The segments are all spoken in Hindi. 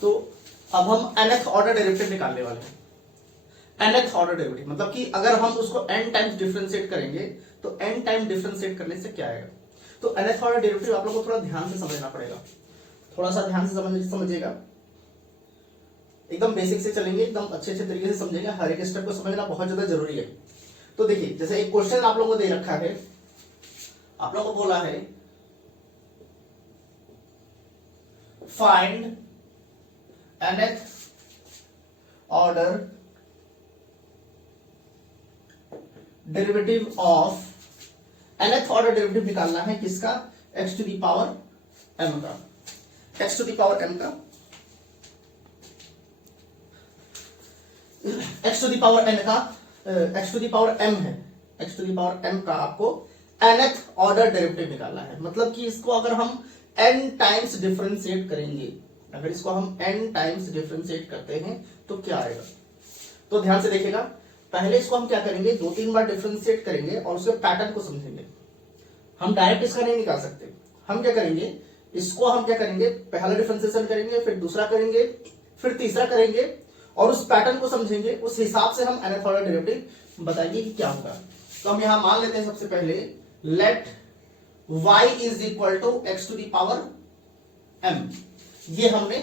तो अब हम nth ऑर्डर डेरिवेटिव निकालने वाले हैं। nth ऑर्डर डेरिवेटिव मतलब कि अगर हम उसको n टाइम्स डिफरेंशिएट करेंगे तो n टाइम डिफरेंशिएट करने से क्या आएगा। तो nth ऑर्डर डेरिवेटिव आप लोगों को थोड़ा ध्यान से समझना पड़ेगा, थोड़ा सा ध्यान से समझिएगा। एकदम बेसिक से चलेंगे, एकदम अच्छे तरीके से समझेंगे, हर एक स्टेप को समझना बहुत ज्यादा जरूरी है। तो देखिए जैसे एक क्वेश्चन आप लोगों को दे रखा है, आप लोगों को बोला है find nth order derivative of, nth order derivative निकालना है किसका, x to the power m का, x to the power m का, x to the power n का, x to the power m है, x to the power m का आपको nth ऑर्डर डेरिवेटिव निकालना है। मतलब कि इसको अगर हम n टाइम्स डिफरेंशिएट करेंगे, अगर इसको हम n टाइम्स डिफरेंशिएट करते हैं तो क्या आएगा। तो ध्यान से देखिएगा, पहले इसको हम क्या करेंगे, 2-3 बार डिफरेंशिएट करेंगे और उसके पैटर्न को समझेंगे। हम डायरेक्ट इसका नहीं निकाल सकते, हम क्या करेंगे, इसको हम क्या करेंगे, पहला डिफरेंशिएशन करेंगे, फिर दूसरा करेंगे, फिर तीसरा करेंगे और उस पैटर्न को समझेंगे, उस हिसाब से हम nth ऑर्डर डेरिवेटिव बताएंगे कि क्या होगा। तो हम यहां मान लेते हैं सबसे पहले let y is equal to x to the power m, ये हमने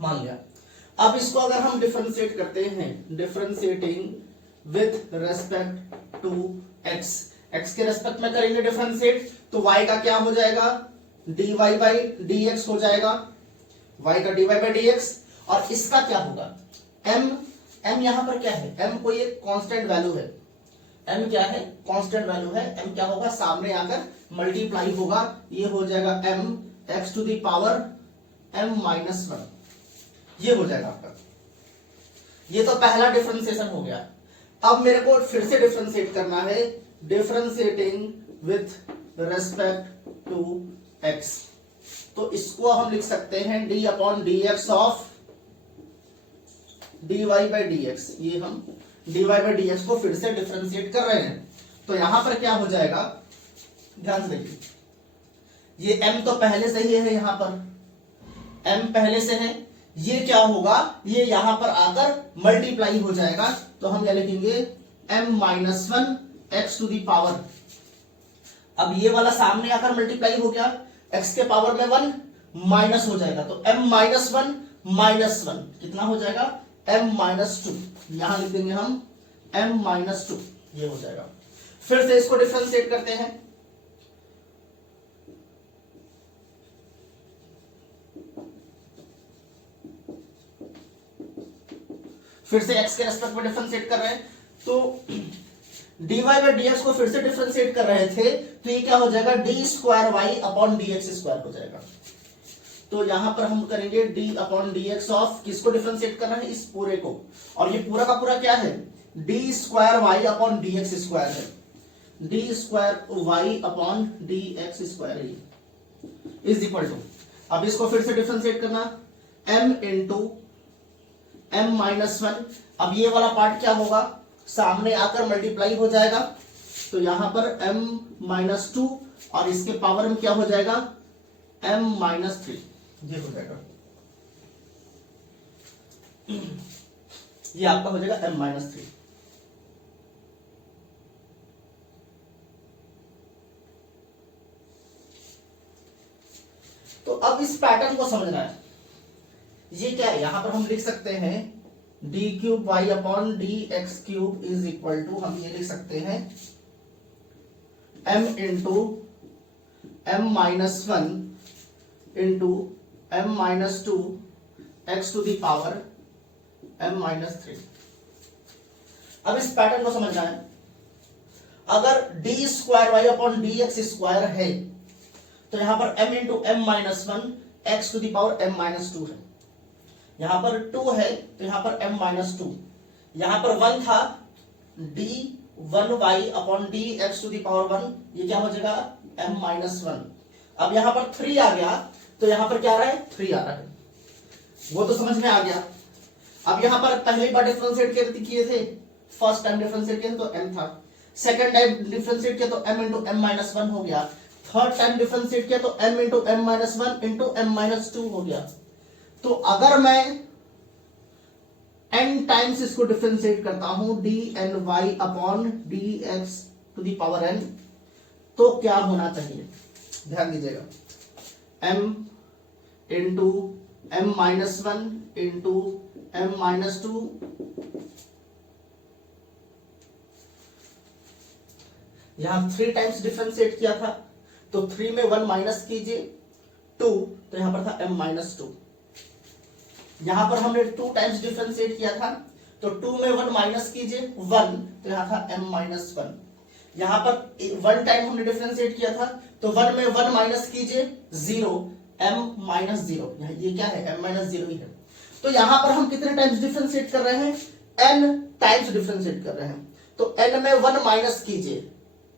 मान लिया। अब इसको अगर हम डिफरेंशिएट करते हैं, differentiating with respect to x, x के रेस्पेक्ट में करेंगे डिफरेंशिएट, तो y का क्या हो जाएगा, dy बाई dx हो जाएगा, y का dy बाई dx। और इसका क्या होगा, m यहां पर क्या है, m कोई एक कांस्टेंट वैल्यू है, m क्या है, कांस्टेंट वैल्यू है, m क्या होगा, सामने आकर मल्टीप्लाई होगा, ये हो जाएगा m x to the power m minus 1, ये हो जाएगा आपका। ये तो पहला डिफरेंशिएशन हो गया। अब मेरे को फिर से डिफरेंशिएट करना है, differentiating with respect to x, तो इसको हम लिख सकते हैं d upon dx of dy by dx। ये हम dy बाई dx को फिर से डिफरेंशिएट कर रहे हैं, तो यहां पर क्या हो जाएगा, ध्यान से देखिए, ये m तो पहले से ही है, यहां पर m पहले से है, ये क्या होगा, ये यहां पर आकर मल्टीप्लाई हो जाएगा, तो हम क्या लिखेंगे m minus 1 x to the power. अब ये वाला सामने आकर मल्टीप्लाई हो गया, x के पावर में 1 माइनस हो जाएगा, तो m माइनस 1 माइनस 1 कितना हो जाएगा, m माइनस 2, यहां लिख देंगे हम m माइनस 2, ये हो जाएगा। फिर से इसको डिफरेंशिएट करते हैं, फिर से x के रेस्पेक्ट में डिफरेंशिएट कर रहे हैं, तो dy बाई dx को फिर से डिफरेंशिएट कर रहे थे, तो ये क्या हो जाएगा, d square y upon dx square हो जाएगा। तो यहां पर हम करेंगे d अपॉन dx ऑफ, किसको डिफरेंशिएट करना है, इस पूरे को, और ये पूरा का पूरा क्या है, d square y upon dx square है, d square y upon dx square is equal to, अब इसको फिर से डिफरेंशिएट करना, m इंटू m माइनस 1, अब ये वाला पार्ट क्या होगा, सामने आकर मल्टीप्लाई हो जाएगा, तो यहां पर m माइनस 2 और इसके पावर में क्या हो जाएगा, m माइनस 3, ये हो जाएगा, ये आपका हो जाएगा m माइनस 3। तो अब इस पैटर्न को समझना है, ये क्या है, यहां पर हम लिख सकते हैं d cube y upon d x cube is equal to, हम ये लिख सकते हैं m into m minus 1 into m minus 2 x to the power m minus 3। अब इस पैटर्न को समझना है, अगर d square y upon d x square है, तो यहां पर m into m minus 1 x to the power m minus 2 है, यहां पर 2 है तो यहां पर m माइनस 2, यहां पर 1 था d 1y upon d x to the power 1, ये क्या हो जाएगा m माइनस 1। अब यहां पर 3 आ गया, तो यहां पर क्या आ रहा है, 3 आ रहा है, वो तो समझ में आ गया। अब यहां पर पहली बार डिफरेंशिएट किए थे, फर्स्ट टाइम डिफरेंशिएट किया तो m था, सेकंड टाइम डिफरेंशिएट किया तो m इंटू m माइनस 1 हो गया, थर्ड टाइम डिफरेंशिएट किया तो m into m minus 1 into m minus 2 हो गया। तो अगर मैं n टाइम्स इसको डिफरेंशिएट करता हूं d n y upon d x to the power n, तो क्या होना चाहिए, ध्यान दीजिएगा, m into m minus one into m minus two, यहां 3 टाइम्स डिफरेंशिएट किया था तो 3 में 1 माइनस कीजिए 2, तो यहां पर था m माइनस टू। यहां पर हमने 2 टाइम्स डिफरेंशिएट किया था तो 2 में 1 माइनस कीजिए 1, तो यहां था m माइनस वन। यहां पर 1 टाइम हमने डिफरेंशिएट किया था तो 1 में 1 माइनस कीजिए 0, m माइनस जीरो। ये क्या है, m माइनस जीरो ही है। तो यहां पर हम कितने टाइम्स डिफरेंशिएट कर रहे हैं, n टाइम्स डिफरेंशिएट कर रहे हैं। तो n में 1 माइनस कीजिए,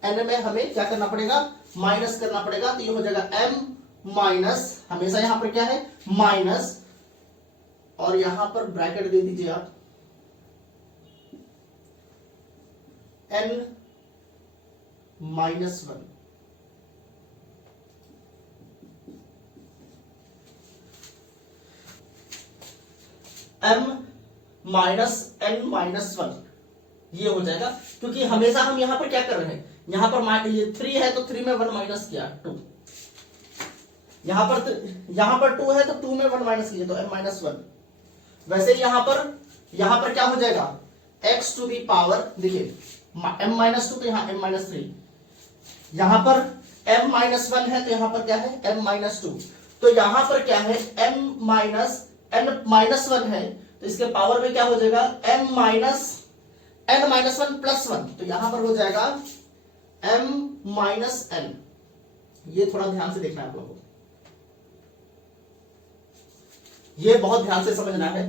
n में हमें क्या करना पड़ेगा, माइनस करना पड़ेगा, तो ये हो जाएगा m माइनस, हमेशा यहां पर क्या है माइनस, और यहां पर ब्रैकेट दे दीजिए आप, n minus one. m minus n minus one, ये हो जाएगा, क्योंकि हमेशा हम यहां पर क्या कर रहे हैं, यहां पर ये 3 है तो 3 में 1 माइनस किया 2, यहां पर 2 है तो 2 में 1 माइनस किया तो m माइनस वन। वैसे यहां पर क्या हो जाएगा, x टू दी पावर, देखिए m माइनस टू तो यहां m माइनस थ्री, यहां पर m माइनस वन है तो यहां पर क्या है m माइनस टू, तो यहां पर क्या है m minus n minus one है, तो इसके पावर में क्या हो जाएगा m minus n minus one plus one, तो यहां पर हो जाएगा m माइनस n। ये थोड़ा ध्यान से देखना है आप लोगों को, ये बहुत ध्यान से समझना है।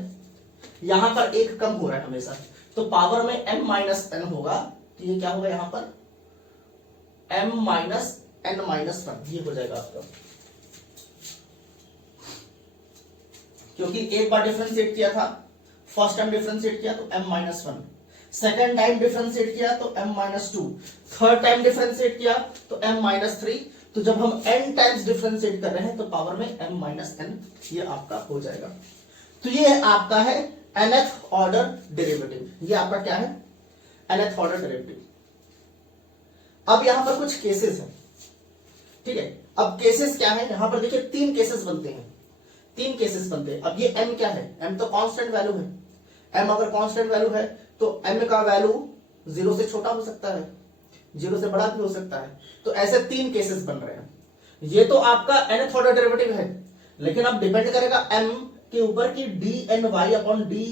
यहां पर एक कम हो रहा है हमेशा, तो पावर में m माइनस n होगा, तो ये क्या होगा यहां पर m minus n minus one, ये हो जाएगा आपका, क्योंकि एक बार डिफरेंशिएट किया था, फर्स्ट टाइम डिफरेंशिएट किया तो m minus one, second time differentiate किया तो m minus to, third time differentiate किया तो m माइनस थ्री। तो जब हम n टाइम्स डिफरेंशिएट कर रहे हैं तो पावर में m माइनस n, ये आपका हो जाएगा। तो ये आपका है nth ऑर्डर डेरिवेटिव, ये आपका क्या है nth ऑर्डर डेरिवेटिव। अब यहां पर कुछ केसेस हैं, ठीक है। अब केसेस क्या है, यहां पर देखिए 3 केसेस बनते हैं, 3 केसेस बनते हैं। अब ये m क्या है, m तो कांस्टेंट वैल्यू है, m अगर कांस्टेंट वैल्यू है तो m का वैल्यू 0 से छोटा हो सकता है, 0 से बड़ा भी हो सकता है। तो ऐसे 3 केसेस बन रहे हैं। ये तो आपका nth ऑर्डर डेरिवेटिव है, लेकिन अब डिपेंड करेगा m के ऊपर कि d n y upon d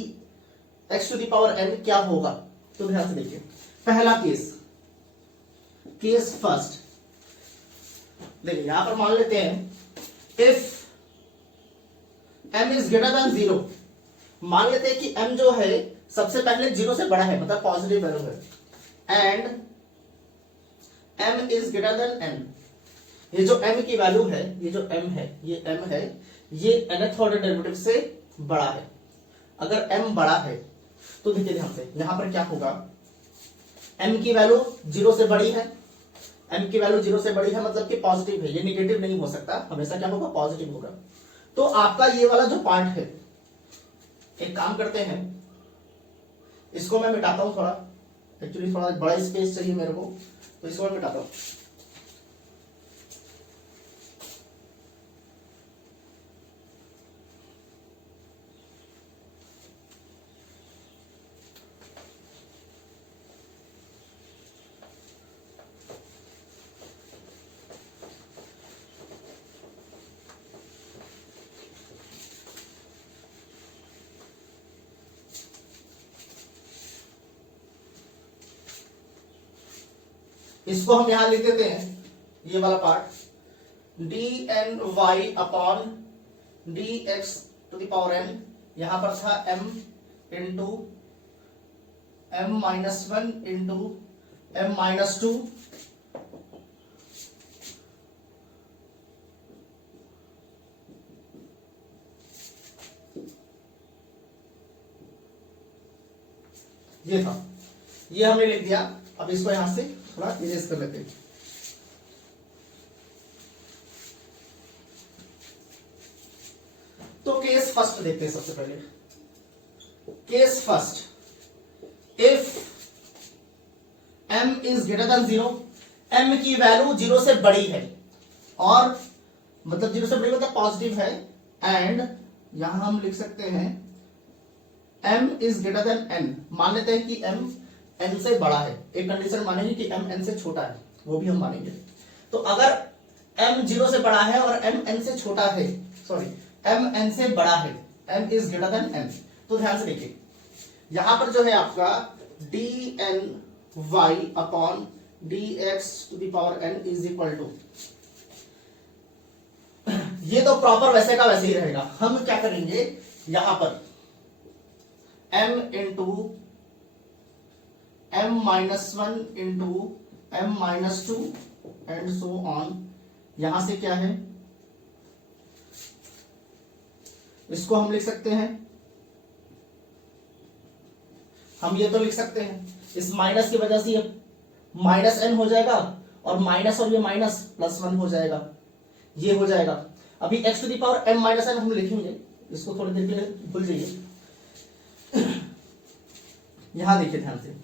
x to the power n क्या होगा। तो ध्यान से देखिए, पहला केस फर्स्ट, देखिए यहां पर मान लेते हैं if m is greater than 0, मान लेते हैं कि m जो है सबसे पहले 0 से बड़ा है, मतलब पॉजिटिव वैल्यू है, and m is greater than n। ये जो m की वैल्यू है, ये जो m है, ये m है, ये nth ऑर्डर डेरिवेटिव से बड़ा है। अगर m बड़ा है तो देखिए ध्यान से, यहां पर क्या होगा, m की वैल्यू 0 से बड़ी है, m की वैल्यू 0 से बड़ी है मतलब कि पॉजिटिव है, ये नेगेटिव नहीं हो सकता, हमेशा क्या होगा पॉजिटिव होगा। तो आपका ये वाला जो पार्ट है, एक काम करते हैं, इसको मैं मिटाता हूं थोड़ा, एक्चुअली थोड़ा बड़ा स्पेस चाहिए मेरे को, तो इसको मैं मिटाता हूं। इसको हम यहां लिख देते हैं, ये वाला part d n y upon d x to the power n, यहां पर था m into m minus one into m minus two, ये था, ये हमने लिख दिया। अब इसको यहां से थोड़ा इरेज कर लेते हैं। तो केस फर्स्ट देखते हैं सबसे पहले। Case first, if m is greater than 0, m की वैल्यू 0 से बड़ी है, और मतलब 0 से बड़ी मतलब पॉजिटिव है, एंड यहां हम लिख सकते हैं m is greater than n। मान लेते हैं कि m n से बड़ा है, एक कंडीशन मानेंगे कि m n से छोटा है, वो भी हम मानेंगे। तो अगर m 0 से बड़ा है और m n से छोटा है, सॉरी m n से बड़ा है, m is greater than n, तो ध्यान से देखिए यहां पर जो है आपका dny upon dx to the power n is equal to, ये तो प्रॉपर वैसे का वैसे ही रहेगा। हम क्या करेंगे यहां पर m into m minus 1 into m minus 2 and so on, यहां से क्या है, इसको हम लिख सकते हैं, हम ये तो लिख सकते हैं, इस माइनस की वजह से ये माइनस n हो जाएगा, और माइनस और ये माइनस प्लस 1 हो जाएगा, ये हो जाएगा। अभी x to the power m minus n हम लिखेंगे, इसको थोड़ी देर के लिए भूल जाइए। यहां देखिए ध्यान से,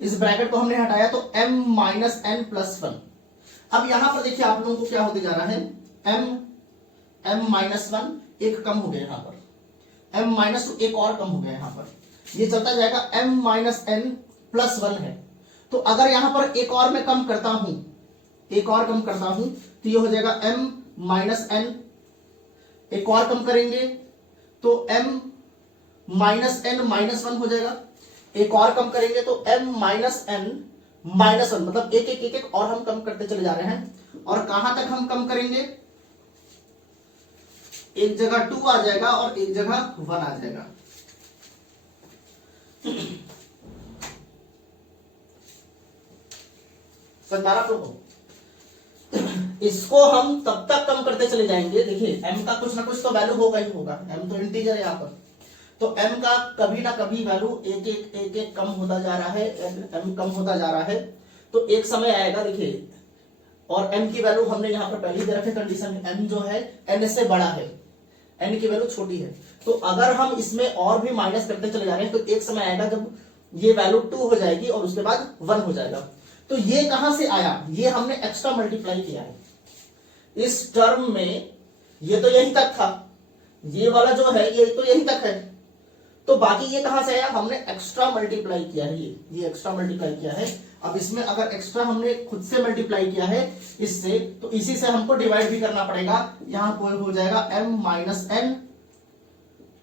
इस ब्रैकेट को हमने हटाया तो m माइनस n प्लस 1। अब यहां पर देखिए आप लोगों को क्या होते जा रहा है, m माइनस 1 एक कम हो गया, यहां पर m माइनस 2 एक और कम हो गया, यहां पर ये चलता जाएगा, m माइनस n प्लस 1 है। तो अगर यहां पर एक और मैं कम करता हूं, एक और कम करता हूं, तो ये हो जाएगा m माइनस n, एक और कम करेंगे तो m माइनस n माइनस 1 हो जाएगा, एक और कम करेंगे तो m माइनस n माइनस 1, मतलब एक एक एक एक और हम कम करते चले जा रहे हैं। और कहां तक हम कम करेंगे, एक जगह 2 आ जाएगा और एक जगह 1 आ जाएगा। समझ आप लोगों को? इसको हम तब तक कम करते चले जाएंगे, देखिए m का कुछ ना कुछ तो वैल्यू होगा ही होगा, m तो इंटीजर है यहाँ पर, तो m का कभी ना कभी वैल्यू एक एक कम होता जा रहा है, m कम होता जा रहा है। तो एक समय आएगा देखिए, और m की वैल्यू हमने यहाँ पर पहले ही दे रखे कंडीशन, m जो है n से बड़ा है, n की वैल्यू छोटी है। तो अगर हम इसमें और भी माइनस करते चले जा रहे हैं तो एक समय आएगा जब ये वैल्यू 2 हो जाएगी और उसके बाद 1 हो जाएगा। तो ये कहां से आया, ये हमने एक्स्ट्रा मल्टीप्लाई किया है इस टर्म में, ये तो यहीं तक था, ये वाला जो है ये तो यहीं तक है, तो बाकी ये कहां से आया, हमने एक्स्ट्रा मल्टीप्लाई किया है, ये एक्स्ट्रा मल्टीप्लाई किया है। अब इसमें अगर एक्स्ट्रा हमने खुद से मल्टीप्लाई किया है इससे, तो इसी से हमको डिवाइड भी करना पड़ेगा, यहां कोई हो जाएगा m minus n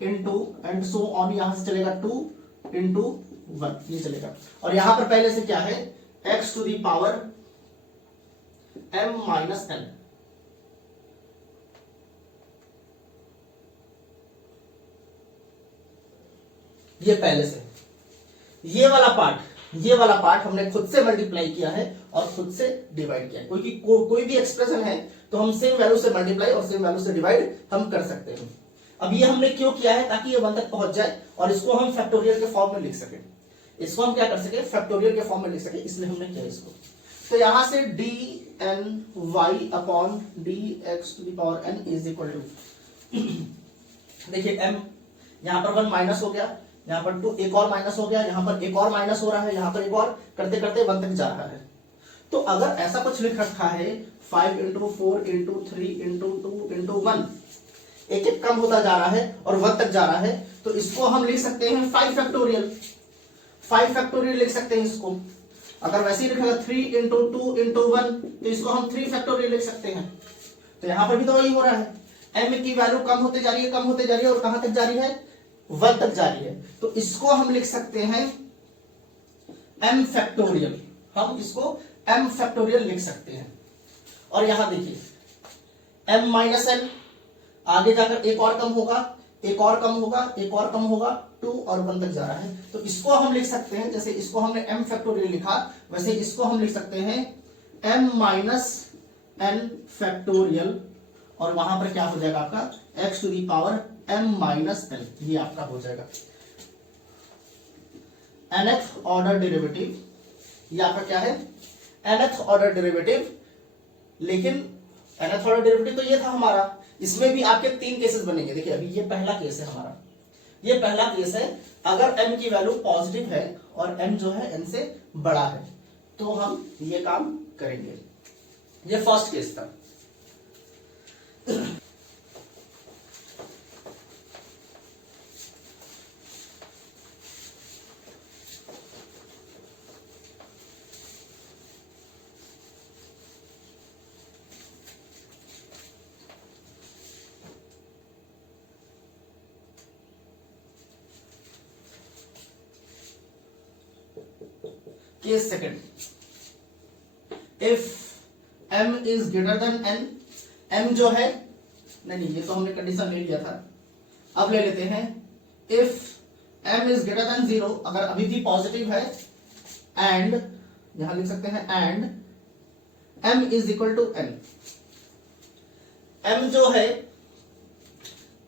into and so on, यहां से चलेगा 2 इंटू 1, ये चलेगा। और यहां पर पहले से क्या है, x to the power m minus n, ये पहले से, ये वाला पार्ट हमने खुद से मल्टीप्लाई किया है और खुद से डिवाइड किया है। कोई भी एक्सप्रेशन है तो हम सेम वैल्यू से मल्टीप्लाई और सेम वैल्यू से डिवाइड हम कर सकते हैं। अब ये हमने क्यों किया है, ताकि ये 1 तक पहुंच जाए और इसको हम फैक्टोरियल के फॉर्म में लिख सके, इसको हम क्या कर सके, फैक्टोरियल के फॉर्म में लिख सके, इसलिए हमने किया इसको। तो यहां से dy upon dx to the power n is equal to, देखिए m यहां पर 1 माइनस हो गया, यहां पर 2 एक और माइनस हो गया, यहां पर एक और माइनस हो रहा है, यहां पर एक और करते करते 1 तक जा रहा है। तो अगर ऐसा कुछ लिख रखा है 5 इंटू 4 इंटू 3 इंटू 2 इंटू 1, एक एक कम होता जा रहा है और 1 तक जा रहा है, तो इसको हम लिख सकते हैं 5 फैक्टोरियल लिख सकते हैं इसको। अगर वैसे ही लिखेगा 3 इंटू 2 इंटू 1, तो इसको हम 3 फैक्टोरियल लिख सकते हैं। तो यहां पर भी तो वही हो रहा है, m की वैल्यू कम होते जा रही है, कम होते जा रही है, और कहां तक जा रही है, 1 तक जा रही है। तो इसको हम लिख सकते हैं m फैक्टोरियल, हम इसको m फैक्टोरियल लिख सकते हैं। और यहां देखिए m माइनस n, आगे जाकर एक और कम होगा, एक और कम होगा, एक और कम होगा, 2 और 1 तक जा रहा है। तो इसको हम लिख सकते हैं, जैसे इसको हमने m फैक्टोरियल लिखा, वैसे इसको हम लिख सकते हैं m माइनस n फैक्टोरियल, और वहां पर क्या हो जाएगा आपका x to the power m minus n, ये आपका हो जाएगा nth ऑर्डर डेरिवेटिव। ये आपका क्या है, nth ऑर्डर डेरिवेटिव। लेकिन nth ऑर्डर डेरिवेटिव तो ये था हमारा, इसमें भी आपके 3 केसेस बनेंगे। देखिए अभी ये पहला केस है हमारा, ये पहला केस है। अगर m की वैल्यू पॉजिटिव है और m जो है n से बड़ा है तो हम ये काम करेंगे। ये फर्स्ट केस था। Case second, if m is greater than n, m जो है, नहीं ये तो हमने कंडीशन ले लिया था, अब ले लेते हैं if m is greater than 0, अगर अभी भी पॉजिटिव है, एंड यहां लिख सकते हैं and m is equal to n। m जो है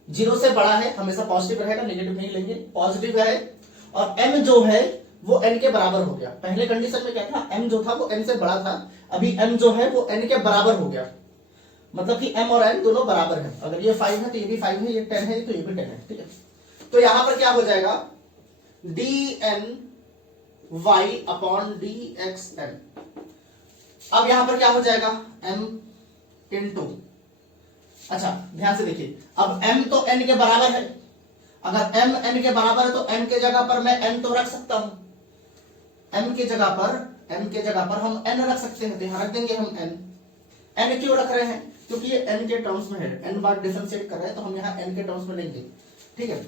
0 से बड़ा है, हमेशा पॉजिटिव रहेगा, नेगेटिव नहीं लेंगे, पॉजिटिव है, और m जो है वो n के बराबर हो गया। पहले कंडीशन में क्या था, m जो था वो n से बड़ा था, अभी m जो है वो n के बराबर हो गया, मतलब कि m और n दोनों बराबर हैं। अगर ये 5 है तो ये भी 5 है, ये 10 है तो ये भी 10 है, ठीक है। तो यहां पर क्या हो जाएगा, dn y अपॉन dxn। अब यहां पर क्या हो जाएगा, m इंटू, अच्छा ध्यान से देखिए, अब m तो n के बराबर है, अगर m n के बराबर है तो n के जगह पर मैं n तो रख सकता हूं, m के जगह पर हम n रख सकते हैं, तो यहां रख देंगे हम n क्यों रख रहे हैं, क्योंकि ये n के टर्म्स में है, n बार डिफरेंशिएट कर रहे हैं तो हम यहाँ n के टर्म्स में लेंगे, ठीक है।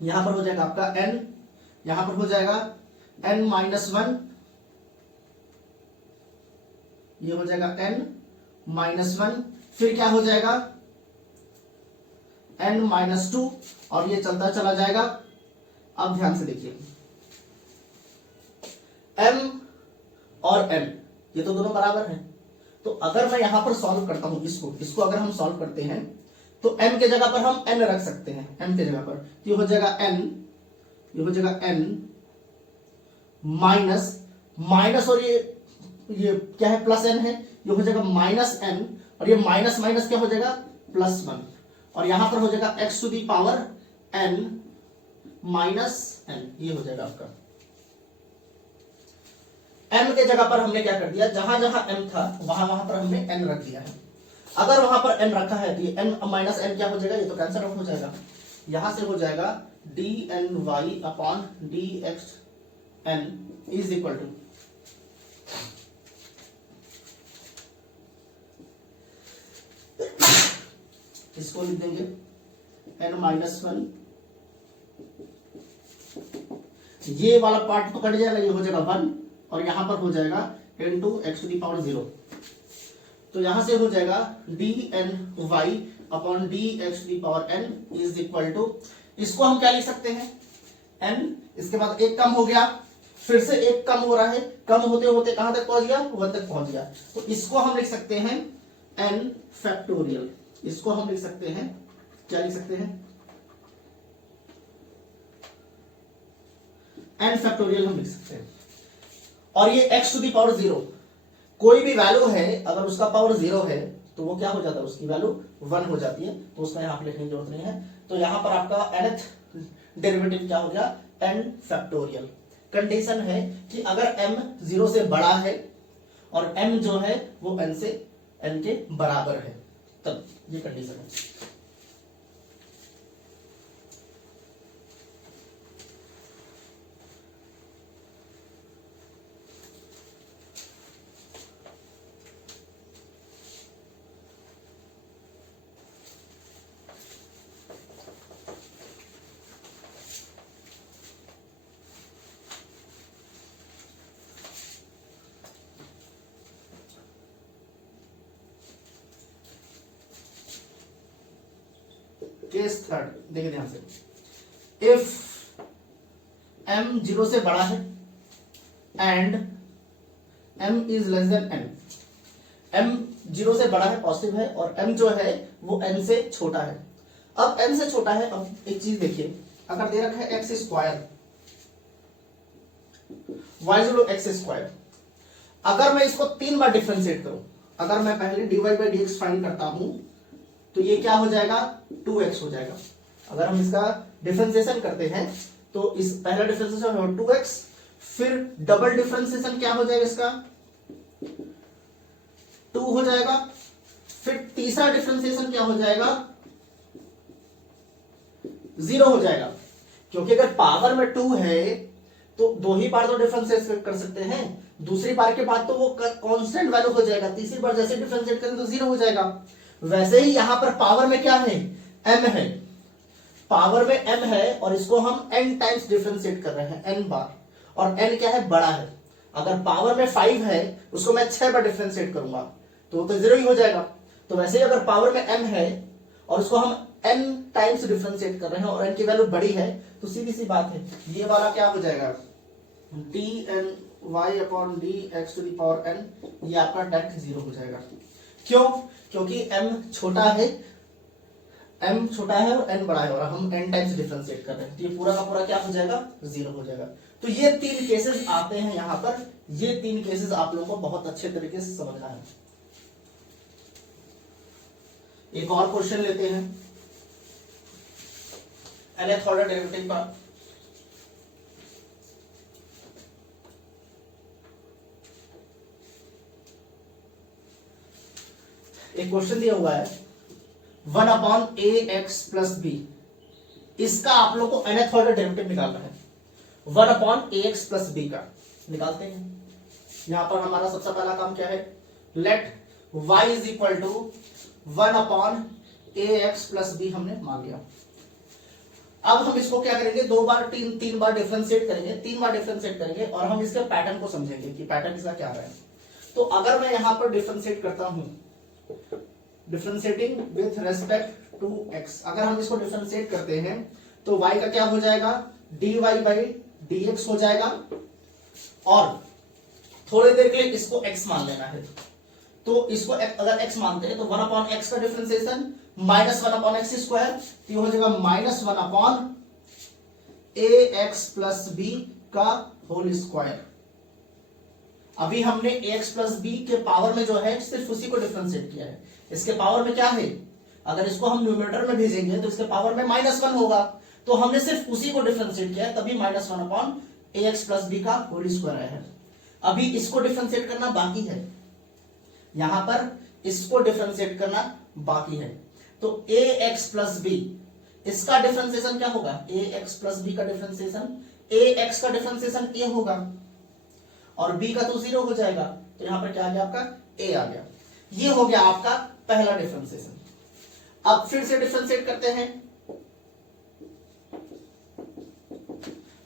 यहां पर हो जाएगा आपका n, यहां पर हो जाएगा n माइनस 1, ये हो जाएगा n माइनस 1, फिर क्या हो जाएगा n माइनस 2, और ये चलता चला जाएगा। अब ध्यान से देखिए, m और n ये तो दोनों बराबर हैं, तो अगर मैं यहां पर सॉल्व करता हूं इसको अगर हम सॉल्व करते हैं तो m के जगह पर हम n रख सकते हैं, m के जगह पर ये हो जाएगा n माइनस और ये क्या है, प्लस n है, ये हो जाएगा माइनस n, और ये माइनस माइनस क्या हो जाएगा, प्लस 1, और यहां पर हो जाएगा x to the power n minus n, ये हो जाएगा आपका। m के जगह पर हमने क्या कर दिया, जहां जहां m था वहां वहां पर हमने n रख दिया है। अगर वहां पर n रखा है तो ये n माइनस n क्या हो जाएगा, ये तो कैंसिल आउट हो जाएगा, यहां से हो जाएगा dny upon dxn is equal to, इसको लिख देंगे n माइनस 1, ये वाला पार्ट तो कट जाएगा, ये हो जाएगा 1, और यहां पर हो जाएगा into x to the power 0, तो यहां से हो जाएगा dny upon dx to the power n is equal to, इसको हम क्या लिख सकते हैं n, इसके बाद एक कम हो गया, फिर से एक कम हो रहा है, कम होते होते कहां तक पहुंच गया, 1 तक पहुंच गया, तो इसको हम लिख सकते हैं n फैक्टोरियल, इसको हम लिख सकते हैं, क्या लिख सकते हैं, n फैक्टोरियल हम लिख सकते हैं। और ये x टू दी पावर 0, कोई भी वैल्यू है अगर उसका पावर 0 है तो वो क्या हो जाता है, उसकी वैल्यू 1 हो जाती है, तो उसका यहां पर लिखने की जरूरत नहीं है। तो यहां पर आपका nth डेरिवेटिव क्या हो गया, n फैक्टोरियल। कंडीशन है कि अगर m 0 से बड़ा है और m जो है वो n के बराबर है, तब ये कंडीशन है। केस थर्ड देखिए ध्यान से, इफ m 0 से बड़ा है and m is less than n, m 0 से बड़ा है, पॉजिटिव है, और m जो है वो n से छोटा है। अब n से छोटा है, अब एक चीज देखिए, अगर दे रखा है x square y x square, अगर मैं इसको 3 बार डिफरेंशिएट करूं, अगर मैं पहले dy by dx फाइंड करता हूं तो ये क्या हो जाएगा 2x हो जाएगा। अगर हम इसका डिफरेंशिएशन करते हैं तो इस पहला डिफरेंशिएशन हो 2x, फिर डबल डिफरेंशिएशन क्या हो जाएगा इसका 2 हो जाएगा, फिर तीसरा डिफरेंशिएशन क्या हो जाएगा 0 हो जाएगा। क्योंकि अगर पावर में 2 है तो 2 ही बार तो डिफरेंशिएट कर सकते हैं, दूसरी बार के बाद तो वो कांस्टेंट वैल्यू हो जाएगा, तीसरी बार जैसे डिफरेंशिएट करें तो 0 हो जाएगा। वैसे ही यहां पर पावर में क्या है m है, पावर में m है और इसको हम n टाइम्स डिफरेंशिएट कर रहे हैं n बार, और n क्या है बड़ा है। अगर पावर में 5 है उसको मैं 6 बार डिफरेंशिएट करूंगा तो 0 ही हो जाएगा। तो वैसे ही अगर पावर में m है और उसको हम n टाइम्स डिफरेंशिएट कर रहे हैं और n की वैल्यू बड़ी है तो सीधी सी बात है ये वाला क्या हो जाएगा dn y upon dx to the power n, ये आपका डायरेक्ट 0 हो जाएगा। क्यों? क्योंकि m छोटा है और n बड़ा है और हम n टाइम्स डिफरेंशिएट कर रहे हैं, तो ये पूरा का पूरा क्या हो जाएगा 0 हो जाएगा। तो ये 3 केसेस आते हैं यहाँ पर, ये 3 केसेस आप लोगों को बहुत अच्छे तरीके से समझना है। एक और क्वेश्चन लेते हैं nth ऑर्डर डेरिवेटिव का। एक क्वेश्चन दिया हुआ है 1 upon a x plus B, इसका आप लोग को nth ऑर्डर डेरिवेटिव निकालना है। 1 upon a x plus B का निकालते हैं। यहां पर हमारा सबसे पहला काम क्या है, let y is equal to 1 upon a x plus b हमने मान लिया। अब हम इसको क्या करेंगे, तीन बार डिफरेंशिएट करेंगे, 3 बार डिफरेंशिएट करेंगे और हम इसके पैटर्न को समझेंगे कि पैटर्न इसका क्या है। तो अगर मैं यहां पर डिफरेंशिएट करता हूं, differentiating with respect to x, अगर हम इसको डिफरेंशिएट करते हैं तो y का क्या हो जाएगा dy बाई dx हो जाएगा, और थोड़ी देर के लिए इसको x मान लेना है। तो इसको अगर x मानते हैं तो 1 अपॉन x का differentiation minus 1 upon x square, तो ये हो जाएगा minus 1 upon a x plus B का होल स्क्वायर। अभी हमने ax प्लस बी के पावर में जो है सिर्फ उसी को डिफरेंशिएट किया है। इसके पावर में क्या है, अगर इसको हम न्यूमरेटर में भेजेंगे तो इसके पावर में -1 होगा, तो हमने सिर्फ उसी को डिफरेंशिएट किया है, तभी -1 अपॉन ax प्लस बी का होल स्क्वायर है। अभी इसको डिफरेंशिएट करना बाकी है, यहां पर इसको डिफरेंशिएट करना बाकी है। तो ax प्लस बी, इसका डिफरेंशिएशन क्या होगा, ax प्लस बी का डिफरेंशिएशन, ax का डिफरेंशिएशन a होगा और b का तो 0 हो जाएगा, तो यहां पर क्या आ गया आपका a आ गया। ये हो गया आपका पहला डिफरेंशिएशन। अब फिर से डिफरेंशिएट करते हैं,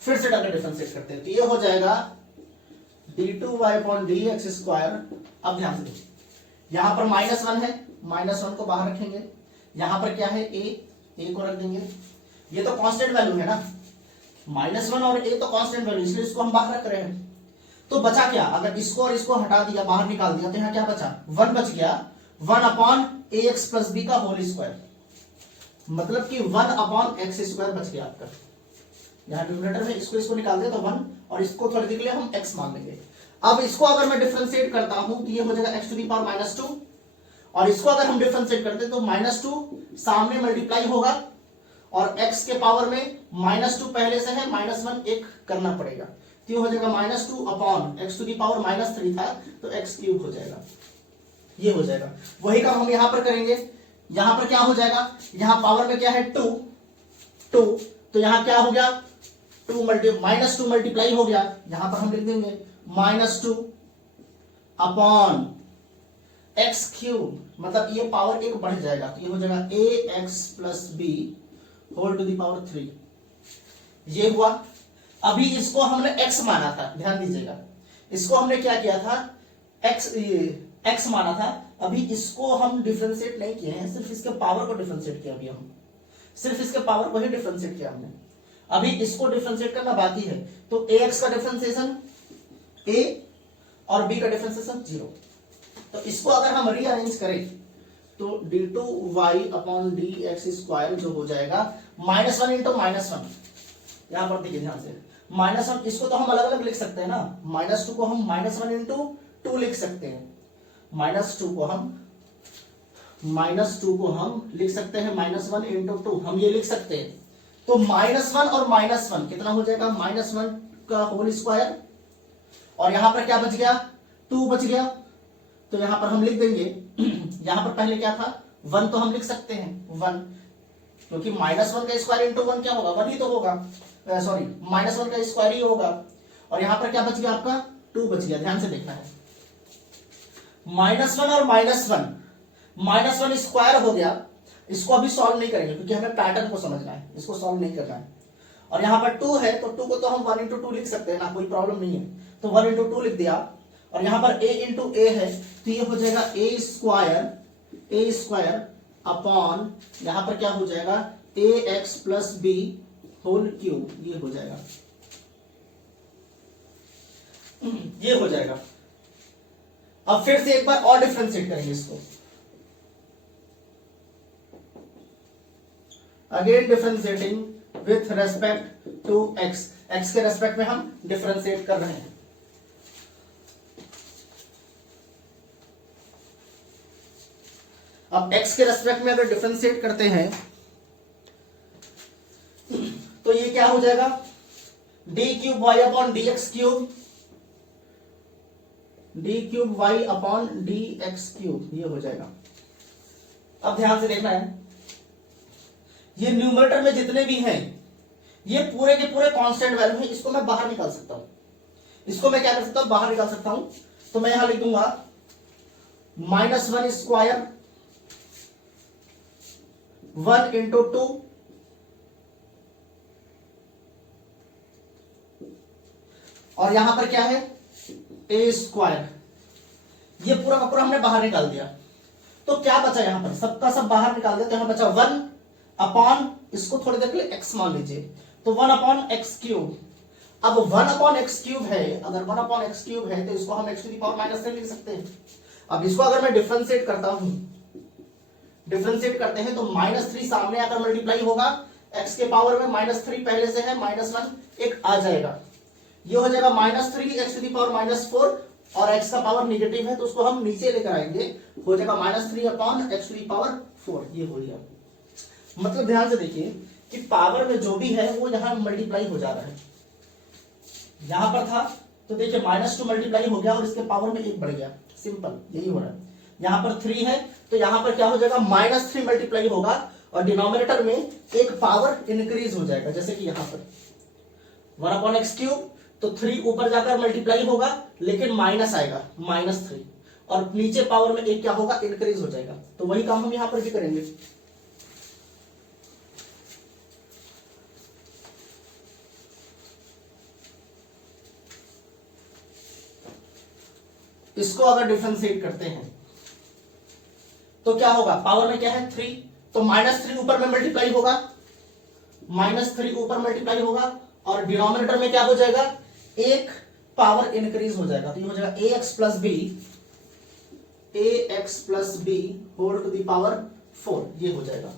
फिर से डबल डिफरेंशिएट करते हैं, तो ये हो जाएगा d2y अपॉन dx स्क्वायर। अब ध्यान से यहां पर -1 है, -1 को बाहर रखेंगे, यहां पर क्या है a को रख देंगे, ये तो कांस्टेंट वैल्यू है ना, -1 और a तो कांस्टेंट वैल्यू, इसलिए इसको हम बाहर रख रहे हैं। तो बचा क्या, अगर इसको और इसको हटा दिया, बाहर निकाल दिया, तो यहां क्या बचा 1 बच गया, 1 अपॉन ax प्लस बी का होल स्क्वायर, मतलब कि 1 अपॉन एक्स स्क्वायर बच गया आपका। यहां न्यूमरेटर में इसको निकाल दिया तो 1, और इसको थोड़ी देर के लिए हम x मान लेंगे। अब इसको अगर मैं डिफरेंशिएट करता हूं तो ये हो जाएगा x टू द पावर -2, और इसको अगर हम डिफरेंशिएट करते हैं तो -2 सामने मल्टीप्लाई होगा और x के पावर में -2 पहले से है, -1 एक करना पड़ेगा, तो ये हो जाएगा -2 upon x to the power -3 था तो x क्यूब हो जाएगा, ये हो जाएगा। वही काम हम यहां पर करेंगे, यहां पर क्या हो जाएगा, यहां पावर में क्या है 2, तो यहां क्या हो गया -2 मल्टीप्लाई हो गया, यहां पर हम लिख देंगे -2 अपॉन x क्यूब, मतलब ये पावर एक बढ़ जाएगा, तो ये हो जाएगा ax plus b whole to the power 3, ये हुआ। अभी इसको हमने x माना था, ध्यान दीजिएगा, इसको हमने क्या किया था x माना था, अभी इसको हम डिफरेंशिएट नहीं किए हैं, सिर्फ इसके पावर को डिफरेंशिएट किया, अभी हम सिर्फ इसके पावर को ही डिफरेंशिएट किया हमने, अभी इसको डिफरेंशिएट करना बाकी है। तो ax का डिफरेंशिएशन a और b का डिफरेंशिएशन 0, तो इसको अगर हम रीअरेंज करें तो d2y अपॉन dx स्क्वायर जो हो जाएगा -1 इंटू -1, यहां पर देखिए ध्यान से, -1 इसको तो हम अलग अलग लिख सकते हैं ना, -2 को हम -1 इंटू 2 लिख सकते हैं, -2 को हम -2 को हम लिख सकते हैं -1 इंटू 2, हम ये लिख सकते हैं। तो -1 और -1 कितना हो जाएगा, -1 का होल स्क्वायर, और यहां पर क्या बच गया, 2 बच गया। तो यहां पर हम लिख देंगे यहां पर पहले क्या था 1, तो हम लिख सकते हैं 1, क्योंकि -1 का स्क्वायर इंटू 1 क्या होगा, 1 ही तो होगा, सॉरी -1 का स्क्वायर ही होगा। और यहां पर क्या बच गया आपका 2 बच गया, ध्यान से देखना है। -1 और -1 स्क्वायर हो गया, इसको अभी सॉल्व नहीं करेंगे क्योंकि हमें पैटर्न को समझना है, इसको सॉल्व नहीं करना है। और यहां पर 2 है तो 2 को तो हम 1 इंटू 2 लिख सकते हैं ना, कोई प्रॉब्लम नहीं है, तो 1 इंटू 2 लिख दिया। और यहां पर a इंटू ए है तो ये हो जाएगा ए स्क्वायर अपॉन यहां पर क्या हो जाएगा ax plus b whole cube, ये हो जाएगा, ये हो जाएगा। अब फिर से एक बार और डिफरेंशिएट करेंगे इसको, again differentiating with respect to x, x के रेस्पेक्ट में हम डिफरेंशिएट कर रहे हैं। अब x के रेस्पेक्ट में अगर डिफरेंशिएट करते हैं तो ये क्या हो जाएगा, d cube y upon d x cube, d cube y upon d x cube, ये हो जाएगा। अब ध्यान से देखना है, ये न्यूमरेटर में जितने भी हैं ये पूरे के पूरे कांस्टेंट वैल्यू है, इसको मैं बाहर निकाल सकता हूं, इसको मैं क्या कर सकता हूं, बाहर निकाल सकता हूं। तो मैं यहां लिख दूंगा -1 स्क्वायर 1 इंटू 2 और यहां पर क्या है a स्क्वायर, ये पूरा का पूरा हमने बाहर निकाल दिया। तो क्या बचा यहां पर, सबका सब बाहर निकाल दिया, तो यहां बचा 1 अपॉन, इसको थोड़ी देर के लिए x मान लीजिए, तो 1 अपॉन एक्स क्यूब। अब 1 अपॉन एक्स क्यूब है, अगर 1 अपॉन एक्स क्यूब है तो इसको हम x टू द पावर -3 लिख सकते हैं। अब इसको अगर मैं डिफरेंशिएट करता हूं, डिफरेंशिएट करते हैं तो -3 सामने आकर मल्टीप्लाई होगा, x के पावर में -3 पहले से है, -1 एक आ जाएगा, ये हो जाएगा -3 x टू द पावर -4, और x का पावर निगेटिव है तो उसको हम नीचे लेकर आएंगे, हो जाएगा -3 upon x to the power 4, ये हो गया। मतलब ध्यान से देखिए कि पावर में जो भी है वो यहां मल्टीप्लाई हो जा रहा है, यहां पर था तो देखिए -2 मल्टीप्लाई हो गया और इसके पावर में 1 बढ़ गया, सिंपल यही हो रहा है। यहां पर 3 है तो यहां पर क्या हो जाएगा -3 मल्टीप्लाई होगा और डिनोमिनेटर में एक पावर इंक्रीज हो जाएगा, जैसे कि यहां पर 1 अपॉन एक्स क्यूब, तो 3 ऊपर जाकर मल्टीप्लाई होगा लेकिन माइनस आएगा -3, और नीचे पावर में एक क्या होगा इंक्रीज हो जाएगा। तो वही काम हम यहां पर भी करेंगे। इसको अगर डिफरेंशिएट करते हैं तो क्या होगा, पावर में क्या है 3, तो -3 ऊपर में मल्टीप्लाई होगा, -3 ऊपर मल्टीप्लाई होगा और डिनोमिनेटर में क्या हो जाएगा एक पावर इंक्रीज हो जाएगा, तो ये हो जाएगा ax plus b whole to the power 4, ये हो जाएगा।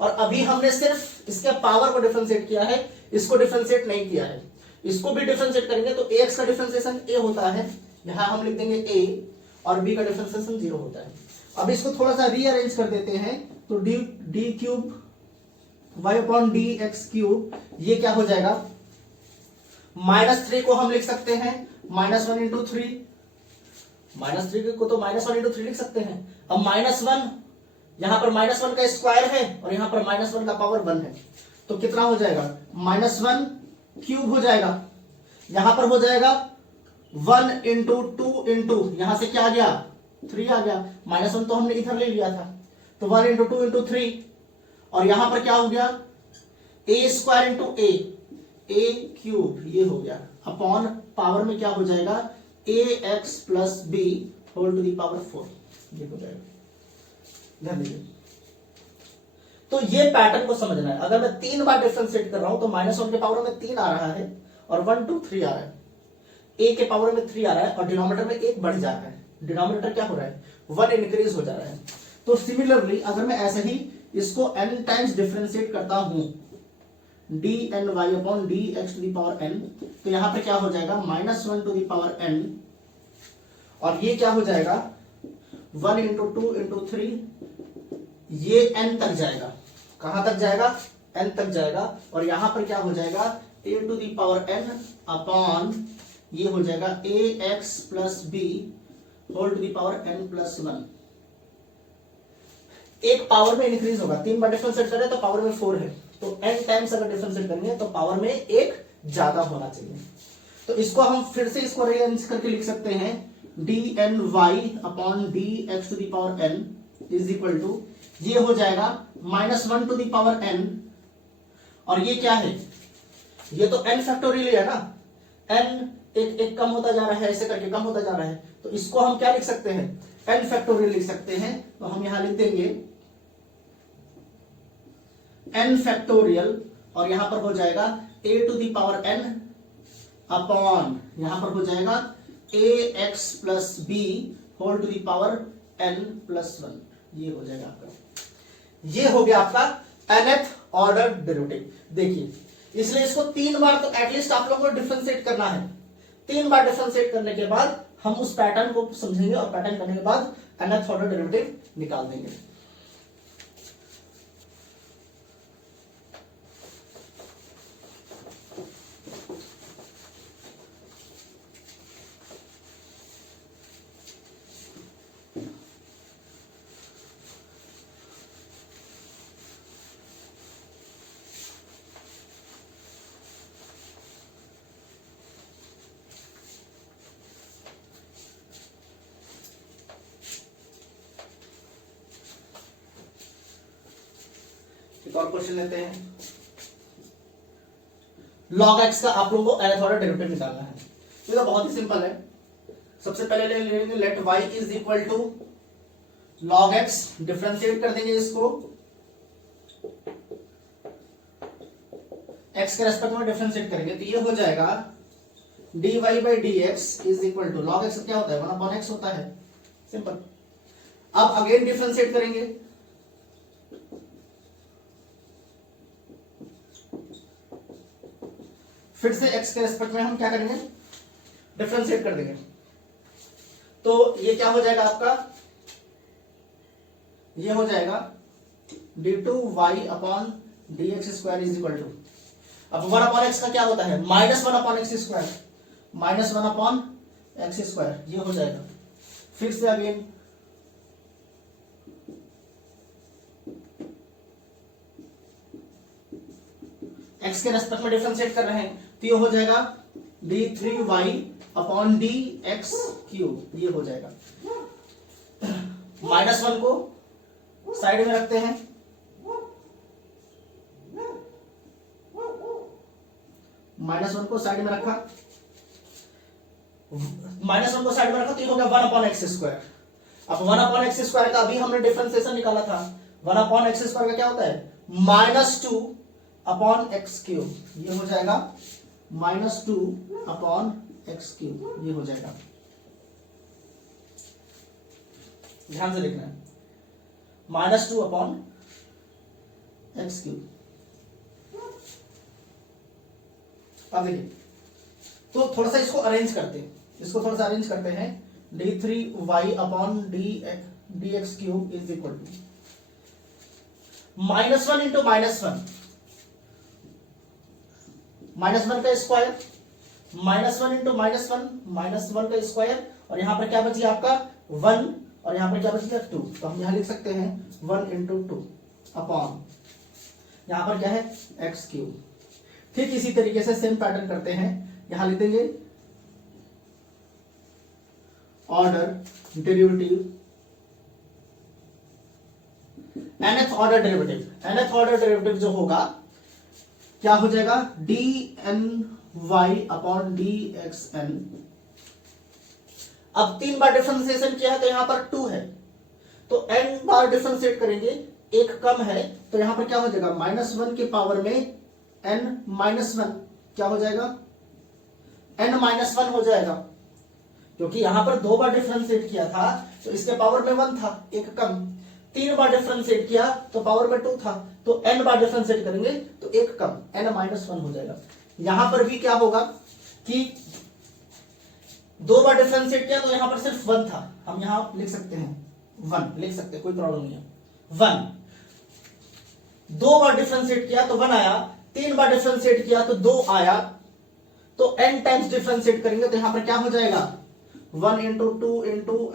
और अभी हमने सिर्फ इसके पावर को डिफरेंशिएट किया है, इसको डिफरेंशिएट नहीं किया है। इसको भी डिफरेंशिएट करेंगे तो ax का डिफरेंशिएशन a होता है, यहां हम लिख देंगे a, और b का डिफरेंशिएशन 0 होता है। अब इसको थोड़ा सा रीअरेंज कर देते हैं तो D cube y upon d x cube, ये क्या हो जाएगा -3 को हम लिख सकते हैं -1 इंटू 3, -3 को तो -1 इंटू 3 लिख सकते हैं। अब -1 यहां पर -1 का स्क्वायर है और यहां पर -1 का पावर 1 है, तो कितना हो जाएगा -1 क्यूब हो जाएगा, यहां पर हो जाएगा 1 इंटू 2 इंटू यहां से क्या आ गया 3 आ गया, -1 तो हमने इधर ले लिया था, तो 1 इंटू 2 इंटू 3, और यहां पर क्या हो गया a square into a cube, ये हो गया, अपॉन पावर में क्या हो जाएगा ax plus b whole to the power 4, ये हो जाएगा। ध्यान दीजिए, तो ये पैटर्न को समझना है। अगर मैं 3 बार डिफरेंशिएट कर रहा हूं तो -1 के पावर में 3 आ रहा है और 1 2 3 आ रहा है, a के पावर में 3 आ रहा है और डिनोमिनेटर में 1 बढ़ जा रहा है, डिनोमिनेटर क्या हो रहा है 1 इंक्रीज हो जा रहा है। तो सिमिलरली अगर मैं ऐसे ही इसको n टाइम्स डिफरेंशिएट करता हूं dny upon dx to the power n, तो यहां पे क्या हो जाएगा -1 टू द पावर n, और ये क्या हो जाएगा 1 इंटू 2 इंटू 3, ये n तक जाएगा। कहां तक जाएगा? n तक जाएगा। और यहां पर क्या हो जाएगा? a to the power n upon ये हो जाएगा ax plus b whole to the power n plus 1। एक पावर में इंक्रीज होगा, 3 बार डिफरेंशिएट करें तो पावर में 4 है, तो n टाइम्स अगर डिफरेंशिएट करेंगे तो पावर में एक ज्यादा होना चाहिए। तो इसको हम फिर से इसको रीअरेंज करके लिख सकते हैं dny upon dx to the power n is equal to, ये हो जाएगा -1 टू द पावर n, और ये क्या है? ये तो n फैक्टोरियल है ना, n एक एक कम होता जा रहा है, ऐसे करके कम होता जा रहा है, तो इसको हम क्या लिख सकते हैं? n फैक्टोरियल लिख सकते हैं। तो हम यहां लिख देंगे n फैक्टोरियल, और यहां पर हो जाएगा a to the power n upon यहां पर हो जाएगा ax plus b whole to the power n plus 1। ये हो जाएगा आपका, ये हो गया आपका nth ऑर्डर डेरिवेटिव। देखिए, इसलिए इसको 3 बार तो एटलीस्ट आप लोगों को डिफरेंशिएट करना है। 3 बार डिफरेंशिएट करने के बाद हम उस पैटर्न को समझेंगे, और पैटर्न करने के बाद nth ऑर्डर डेरिवेटिव निकाल देंगे। एक और क्वेश्चन लेते हैं। log x का आप लोगों को nth ऑर्डर डेरिवेटिव निकालना है। तो ये बहुत ही सिंपल है। सबसे पहले ले लेंगे let y is equal to log x, differentiate कर देंगे इसको, x के रेस्पेक्ट में डिफरेंशिएट करेंगे, तो ये हो जाएगा dy by dx is equal to log x क्या होता है? 1 अपॉन x होता है, सिंपल। अब अगेन डिफरेंशिएट करेंगे, फिर से x के रेस्पेक्ट में हम क्या करेंगे? डिफरेंशिएट कर देंगे। तो ये क्या हो जाएगा आपका? ये हो जाएगा d2y upon dx square is equal to, अब 1 अपॉन x का क्या होता है? -1 upon x square, -1 upon x square, ये हो जाएगा। फिर से अगेन x के रेस्पेक्ट में डिफरेंशिएट कर रहे हैं, तो ये हो जाएगा d3y अपॉन dx क्यूब, ये हो जाएगा। -1 को साइड में रखते हैं, -1 को साइड में रखा, -1 को साइड में रखा, तो ये हो गया 1 अपॉन एक्स स्क्वायर। अब 1 अपॉन एक्स स्क्वायर का अभी हमने डिफरेंशिएशन निकाला था, 1 अपॉन एक्स स्क्वायर का क्या होता है? -2 अपॉन एक्स क्यूब, ये हो जाएगा -2 अपॉन एक्स क्यूब, ये हो जाएगा। ध्यान से देखना है, -2 अपॉन एक्स क्यूब। अब देखिए, तो थोड़ा सा इसको अरेंज करते हैं, इसको थोड़ा सा अरेंज करते हैं। d3y upon dx cube is equal to -1 into -1, -1 का स्क्वायर, -1 इंटू -1, -1 का स्क्वायर, और यहां पर क्या बची आपका 1, और यहां पर क्या बची 2, तो हम यहां लिख सकते हैं 1 इंटू 2 अपॉन यहां पर क्या है एक्स क्यूब। ठीक इसी तरीके से सेम पैटर्न करते हैं, यहां लिख देंगे order derivative, nth order derivative, nth order derivative जो होगा क्या हो जाएगा? dny upon dxn। अब 3 बार डिफरेंशिएशन किया है तो यहां पर 2 है, तो n बार डिफरेंशिएट करेंगे, एक कम है, तो यहां पर क्या हो जाएगा? -1 के पावर में n-1 क्या हो जाएगा? n-1 हो जाएगा, क्योंकि यहां पर 2 बार डिफरेंशिएट किया था तो इसके पावर में 1 था, एक कम। 3 बार डिफरेंशिएट किया तो पावर में 2 था, तो n बार डिफरेंशिएट करेंगे तो एक कम, n-1 हो जाएगा। यहां पर भी क्या होगा कि 2 बार डिफरेंशिएट किया तो यहां पर सिर्फ 1 था, हम यहां लिख सकते हैं 1 लिख सकते हैं, कोई प्रॉब्लम नहीं है। 1 2 बार डिफरेंशिएट किया तो 1 आया, 3 बार डिफरेंशिएट किया तो 2 आया, तो n टाइम्स डिफरेंशिएट करेंगे तो यहां पर क्या हो जाएगा 1 इंटू 2 इंटू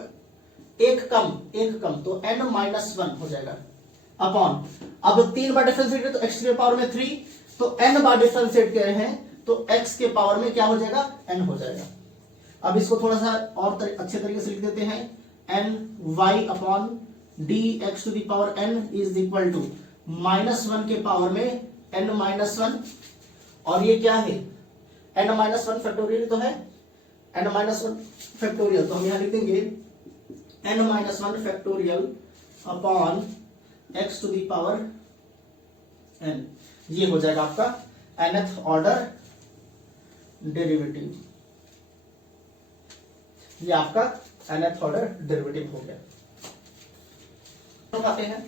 एक कम तो n माइनस 1 हो जाएगा अपॉन, अब 3 बार डिफरेंशिएट तो x के पावर में 3, तो n बार डिफरेंशिएट कर रहे हैं तो x के पावर में क्या हो जाएगा n हो जाएगा। अब इसको थोड़ा सा और अच्छे तरीके से लिख देते हैं, n y upon d x to the power n is equal to -1 के पावर में n माइनस 1, और ये क्या है n माइनस 1 फैक्टोरियल तो है, n माइनस 1 फैक्टोरियल, तो हम यहां लिख देंगे n minus 1 factorial upon x to the power n, ये हो जाएगा आपका nth ऑर्डर डेरिवेटिव, ये आपका nth ऑर्डर डेरिवेटिव हो गया। तो आते हैं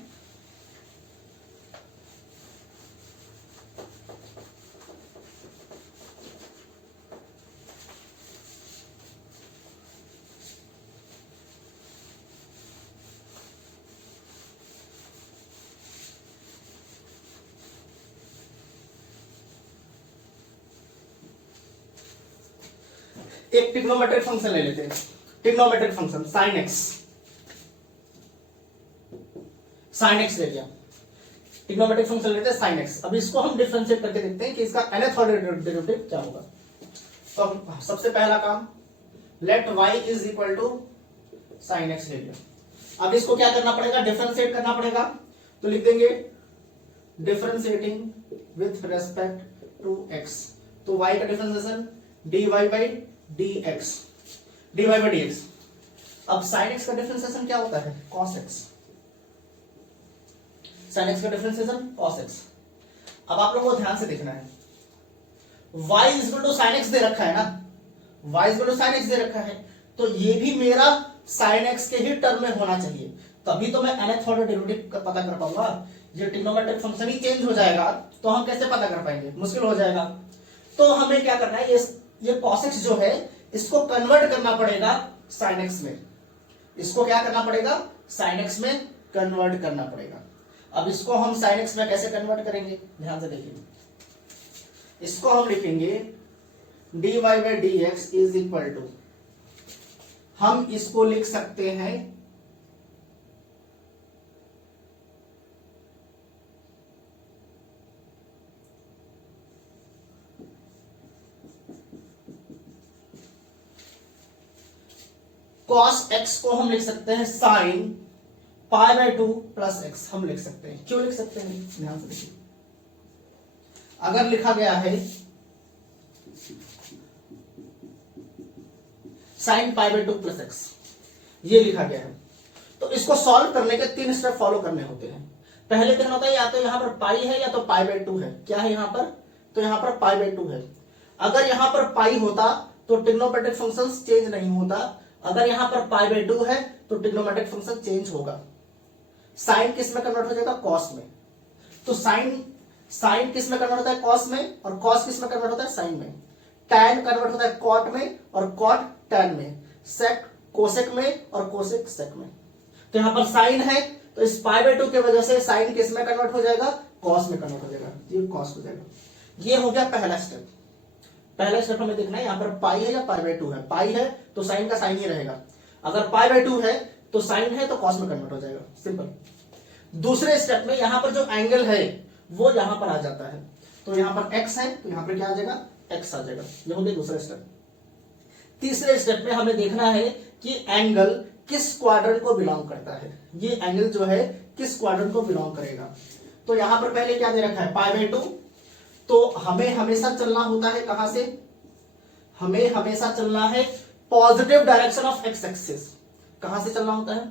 एक ट्रिग्नोमेट्रिक फंक्शन ले लेते हैं, ट्रिग्नोमेट्रिक फंक्शन sin x ले लिया, ट्रिग्नोमेट्रिक फंक्शन लेते हैं sin x। अब इसको हम डिफरेंशिएट करके देखते हैं कि इसका nth ऑर्डर डेरिवेटिव क्या होगा। तो सबसे पहला काम let y is equal to sin x ले लिया। अब इसको क्या करना पड़ेगा, डिफरेंशिएट करना पड़ेगा, तो लिख देंगे differentiating with respect to x, तो y का differentiation dy by dx, dy by dx। अब sin x का डिफरेंशिएशन क्या होता है cos x, sin x का डिफरेंशिएशन cos x। अब आप लोगों को ध्यान से देखना है, y is equal to sin x दे रखा है ना, y is equal to sin x दे रखा है, तो ये भी मेरा sin x के ही टर्म में होना चाहिए, तभी तो मैं nth ऑर्डर डेरिवेटिव पता कर पाऊंगा। ये ट्रिग्नोमेट्रिक फंक्शन ही चेंज हो जाएगा तो हम कैसे पता कर पाएंगे, मुश्किल हो जाएगा। तो हमें क्या करना है, ये cos x जो है इसको कन्वर्ट करना पड़ेगा sin x में, इसको क्या करना पड़ेगा sin x में कन्वर्ट करना पड़ेगा। अब इसको हम sin x में कैसे कन्वर्ट करेंगे, ध्यान से देखिए, इसको हम लिखेंगे dy by dx is equal to, हम इसको लिख सकते हैं cos x को हम लिख सकते हैं sin pi by 2 plus x, हम लिख सकते हैं। क्यों लिख सकते हैं, ध्यान से देखिए, अगर लिखा गया है sin pi by 2 plus x, ये लिखा गया है, तो इसको सॉल्व करने के 3 स्टेप फॉलो करने होते हैं। पहले देखना होता है या तो यहां पर पाई है या तो पाई बाई 2 है, क्या है यहां पर, तो यहां पर पाई बाई 2 है। अगर यहां पर पाई होता तो ट्रिग्नोमेट्रिक फंक्शन चेंज नहीं होता, अगर यहां पर पाई बाई 2 है तो ट्रिग्नोमेट्रिक फंक्शन चेंज होगा। साइन किस में कन्वर्ट हो जाएगा, कॉस में, तो साइन किस में कन्वर्ट होता है, कॉस में, और कॉस किस में कन्वर्ट होता है, साइन में। टैन कन्वर्ट होता है कॉट में और कॉट टैन में, सेक कोसेक में और कोसेक सेक में। तो यहां पर साइन है तो इस पाई बाई 2 की वजह से साइन किस में कन्वर्ट हो जाएगा, कॉस में कन्वर्ट हो जाएगा, ये कॉस हो जाएगा। ये हो गया पहला स्टेप। पहला स्टेप हमें देखना है यहां पर पाई है या पाई बाई 2 है, पाई है तो साइन का साइन ही रहेगा, अगर पाई बाई 2 है तो साइन है तो कॉस में कन्वर्ट हो जाएगा, सिंपल। दूसरे स्टेप में यहां पर जो एंगल है वो यहां पर आ जाता है, तो यहां पर x है तो यहां पर क्या आ जाएगा, x आ जाएगा, ये हो गया दूसरा स्टेप। तीसरे स्टेप में हमें देखना है कि एंगल किस क्वाड्रेंट को बिलोंग करता है, ये एंगल जो है किस क्वाड्रेंट को बिलोंग करेगा। तो यहां पर पहले क्या दे रखा है, पाई बाई 2, तो हमें हमेशा चलना होता है कहां से, हमें हमेशा चलना है positive direction of x axis. कहां से चलना होता है,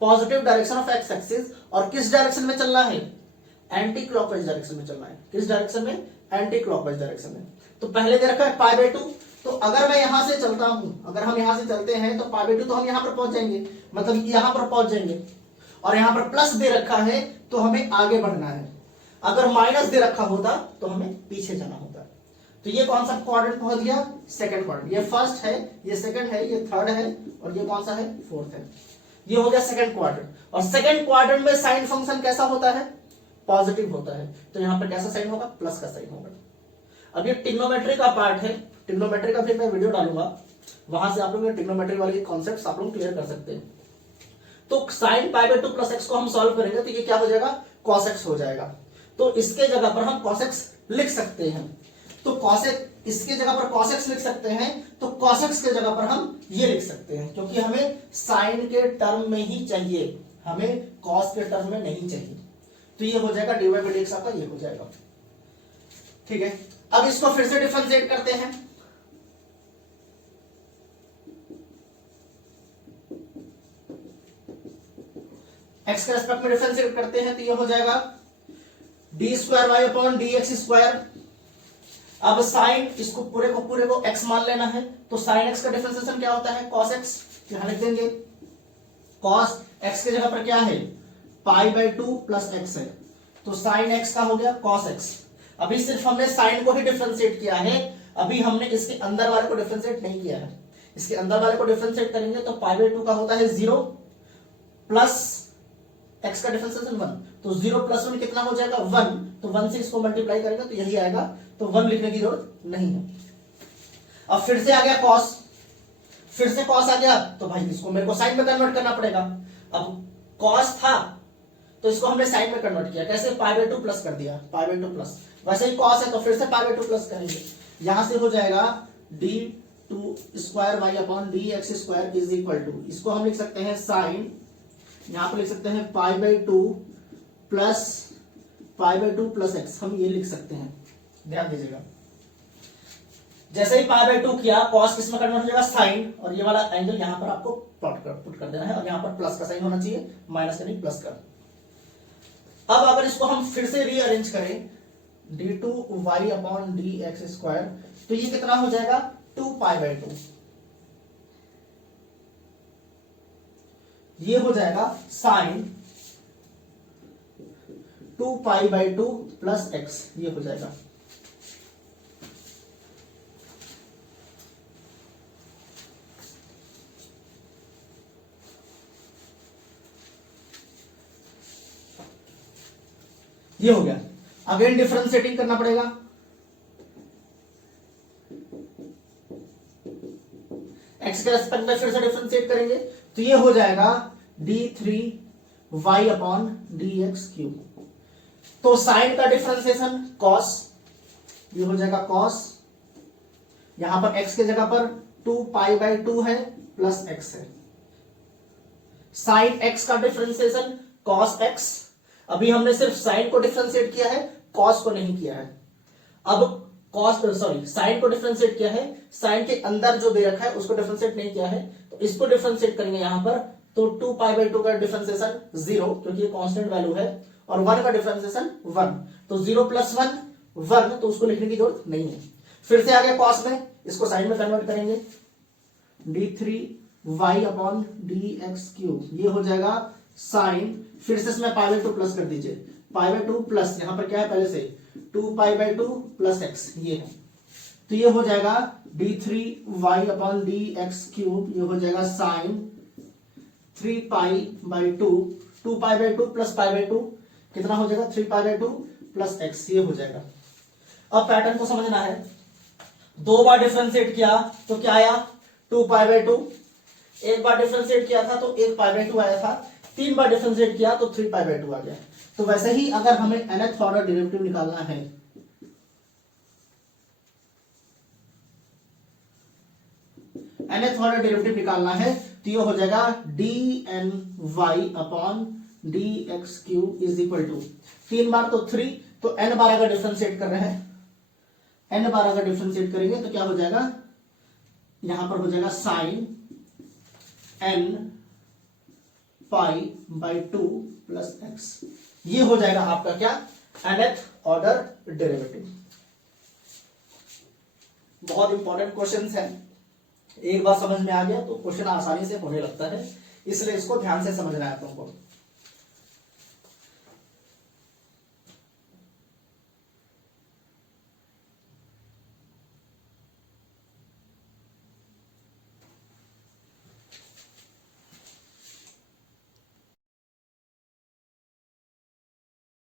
positive direction of x axis, और किस डायरेक्शन में चलना है, एंटी क्लॉकवाइज डायरेक्शन में चलना है। किस डायरेक्शन में, एंटी क्लॉकवाइज डायरेक्शन में। तो पहले दे रखा है पाई बाई 2, तो अगर मैं यहां से चलता हूं, अगर हम यहां से चलते हैं तो पाई बाई 2 तो हम यहां पर पहुंच जाएंगे, मतलब यहां पर पहुंच जाएंगे, और यहां पर प्लस दे रखा है तो हमें आगे बढ़ना है, अगर माइनस दे रखा होता तो हमें पीछे जाना होता। तो ये कौन सा क्वाड्रेंट पहुंच गया, सेकंड क्वाड्रेंट। ये फर्स्ट है, ये सेकंड है, ये थर्ड है, और ये कौन सा है, फोर्थ है। ये हो गया सेकंड क्वाड्रेंट, और सेकंड क्वाड्रेंट में साइन फंक्शन कैसा होता है, पॉजिटिव होता है, तो यहां पर कैसा साइन होगा, प्लस का साइन होगा। अब ये ट्रिग्नोमेट्री का पार्ट है, ट्रिग्नोमेट्री का भी मैं वीडियो डालूंगा, वहां से आप लोग ट्रिग्नोमेट्री वाले कॉन्सेप्ट्स आप लोग क्लियर कर सकते हैं। तो sine pi by 2 plus x को हम सॉल्व करेंगे तो ये क्या हो जाएगा, cos x हो जाएगा। तो इसके जगह पर हम cos x लिख सकते हैं, तो cos x, इसके जगह पर cos x लिख सकते हैं, तो cos x के जगह पर हम ये लिख सकते हैं, क्योंकि हमें साइन के टर्म में ही चाहिए, हमें cos के टर्म में नहीं चाहिए। तो ये हो जाएगा dy बाई dx आपका ये हो जाएगा। ठीक है, अब इसको फिर से डिफरेंशिएट करते हैं। x के रेस्पेक्ट में डिफरेंशिएट करते हैं तो ये हो जाएगा d square y upon d x square. अब साइन, इसको पूरे को x मान लेना है, तो साइन x का डिफरेंशिएशन क्या होता है, cos x। यहां लिख देंगे cos x के जगह पर क्या है, पाई बाय 2 प्लस एक्स है, तो साइन x का हो गया cos x। अभी सिर्फ हमने साइन को ही डिफरेंशिएट किया है, अभी हमने इसके अंदर वाले को डिफरेंशिएट नहीं किया है। इसके अंदर वाले को डिफरेंशिएट करेंगे तो पाई बाय 2 का होता है 0 प्लस x का डिफरेंशिएशन 1, तो 0 प्लस 1 कितना हो जाएगा 1, तो 1 से इसको मल्टीप्लाई करेंगे तो यही आएगा, तो 1 लिखने की जरूरत नहीं है। अब फिर से आ गया cos, फिर से cos आ गया, तो भाई इसको मेरे को साइन में कन्वर्ट करना पड़ेगा। अब cos था तो इसको हमने साइन में कन्वर्ट किया, कैसे, पाई बाय 2 प्लस कर दिया, पाई बाय 2 प्लस, वैसे ही cos है तो फिर से पाई बाय 2 प्लस करेंगे, यहां से हो जाएगा d2 square y upon d x square is equal to, इसको हम लिख सकते हैं साइन, यहां पर लिख सकते हैं पाई by 2 plus pi by 2 plus x, हम ये लिख सकते हैं, ध्यान दीजिएगा। जैसे ही पाई बाय 2 किया, cos किस में कन्वर्ट हो जाएगा, साइन, और ये वाला एंगल यहां पर आपको पुट कर देना है, और यहां पर प्लस का साइन होना चाहिए, माइनस का नहीं, प्लस का। अब अगर इसको हम फिर से रीअरेंज करें, d2y upon d x square, तो ये कितना हो जाएगा, 2 पाई बाय 2, ये हो जाएगा sine 2 pi by 2 plus x, ये हो जाएगा। ये हो गया। अगेन डिफरेंशिएटिंग करना पड़ेगा, x के रेस्पेक्ट में फिर से डिफरेंशिएट करेंगे तो ये हो जाएगा d3y upon d x cube. तो साइन का डिफरेंशिएशन cos, ये हो जाएगा cos, यहां पर x के जगह पर 2 पाई बाय 2 है प्लस x है, साइन x का डिफरेंशिएशन cos x। अभी हमने सिर्फ साइन को डिफरेंशिएट किया है, cos को नहीं किया है। अब साइन को डिफरेंशिएट किया है, साइन के अंदर जो दे रखा है उसको डिफरेंशिएट नहीं किया है, तो इसको डिफरेंशिएट करेंगे यहां पर, तो 2 पाई बाय 2 का डिफरेंशिएशन 0, क्योंकि ये कांस्टेंट वैल्यू है, और 1 का डिफरेंशिएशन 1, तो 0 प्लस 1 1, तो उसको लिखने की जरूरत नहीं है। फिर से आ गया cos में, इसको साइन में कन्वर्ट करेंगे, d3y upon d x cube, ये हो जाएगा साइन, फिर से इसमें पाई बाय 2 प्लस कर दीजिए, पाई बाय 2 प्लस, यहां पर क्या है पहले से 2 पाई बाय 2 प्लस एक्स, ये है, तो ये हो जाएगा d3y upon d x cube, ये हो जाएगा sine 3 pi by 2, 2 pi by 2 plus pi by 2 कितना हो जाएगा, 3 पाई बाय 2 प्लस एक्स, ये हो जाएगा। अब पैटर्न को समझना है, 2 बार डिफरेंशिएट किया तो क्या आया, 2 पाई बाय 2, एक बार डिफरेंशिएट किया था तो 1 पाई बाय 2 आया था, 3 बार डिफरेंशिएट किया तो 3 पाई बाय 2 आ गया। तो वैसे ही अगर हमें nth ऑर्डर डेरिवेटिव निकालना है, nth ऑर्डर डेरिवेटिव निकालना है तो ये हो जाएगा dny upon d x cube is equal to 3 बार तो 3, तो n बार अगर डिफरेंशिएट कर रहे हैं, n बार अगर डिफरेंशिएट करेंगे तो क्या हो जाएगा, यहां पर हो जाएगा sine n pi by 2 plus x, ये हो जाएगा आपका क्या, nth ऑर्डर डेरिवेटिव। बहुत इंपॉर्टेंट क्वेश्चन है, एक बार समझ में आ गया तो क्वेश्चन आसानी से होने लगता है, इसलिए इसको ध्यान से समझना है तुमको।